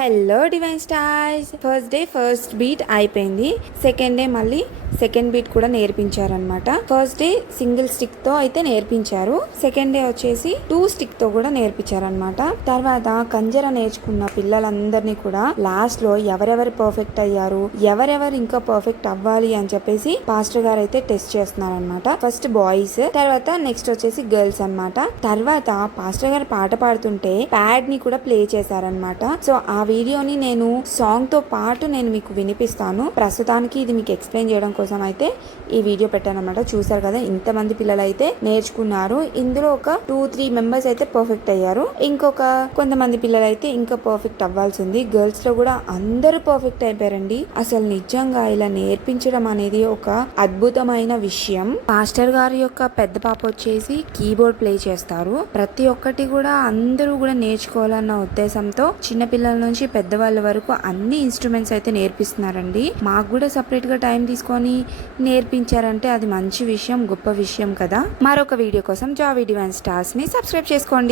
Hello divine stars. First day first beat అయిపోయింది. Second day మళ్ళీ second beat కూడా నేర్పించారనమాట. First day single stick తో అయితే నేర్పించారు. సెకండ్ డే వచ్చేసి 2 స్టిక్ తో కూడా నేర్పించారనమాట. తర్వాత కంజర నేర్చుకున్న పిల్లలందరినీ కూడా లాస్ట్ లో ఎవరెవరు పర్ఫెక్ట్ అయ్యారు, ఎవరెవరు ఇంకా పర్ఫెక్ట్ అవ్వాలి అని చెప్పేసి పాస్టర్ గారు అయితే టెస్ట్ చేస్తున్నారనమాట. ఫస్ట్ బాయ్స్, తర్వాత నెక్స్ట్ వచ్చేసి గర్ల్స్ అన్నమాట. తర్వాత పాస్టర్ గారు పాట పాడుతుంటే ప్యాడ్ ని కూడా ప్లే చేశారనమాట. సో ఆ వీడియోని నేను సాంగ్ తో పాటు నేను మీకు వినిపిస్తాను. ప్రస్తుతానికి ఇది మీకు ఎక్స్ప్లెయిన్ చేయడం కోసం అయితే ఈ వీడియో పెట్టాను అనమాట. చూసారు కదా ఇంతమంది పిల్లలు అయితే నేర్చుకున్నారు. ఇందులో ఒక 2-3 మెంబర్స్ అయితే పర్ఫెక్ట్ అయ్యారు. ఇంకొక కొంతమంది పిల్లలు అయితే ఇంకా పర్ఫెక్ట్ అవ్వాల్సింది. గర్ల్స్ లో కూడా అందరూ పర్ఫెక్ట్ అయిపోయారండి. అసలు నిజంగా ఇలా నేర్పించడం అనేది ఒక అద్భుతమైన విషయం. మాస్టర్ గారి యొక్క పెద్ద పాప వచ్చేసి కీబోర్డ్ ప్లే చేస్తారు. ప్రతి ఒక్కటి కూడా అందరూ కూడా నేర్చుకోవాలన్న ఉద్దేశంతో చిన్న పిల్లల నుంచి పెద్దవాళ్ళ వరకు అన్ని ఇన్స్ట్రుమెంట్స్ అయితే నేర్పిస్తున్నారండి. మాకు కూడా సపరేట్ గా టైం తీసుకొని నేర్పించారంటే అది మంచి విషయం, గొప్ప విషయం కదా. మరొక వీడియో కోసం జావీ డివైన్ స్టార్స్ ని సబ్స్క్రైబ్ చేసుకోండి.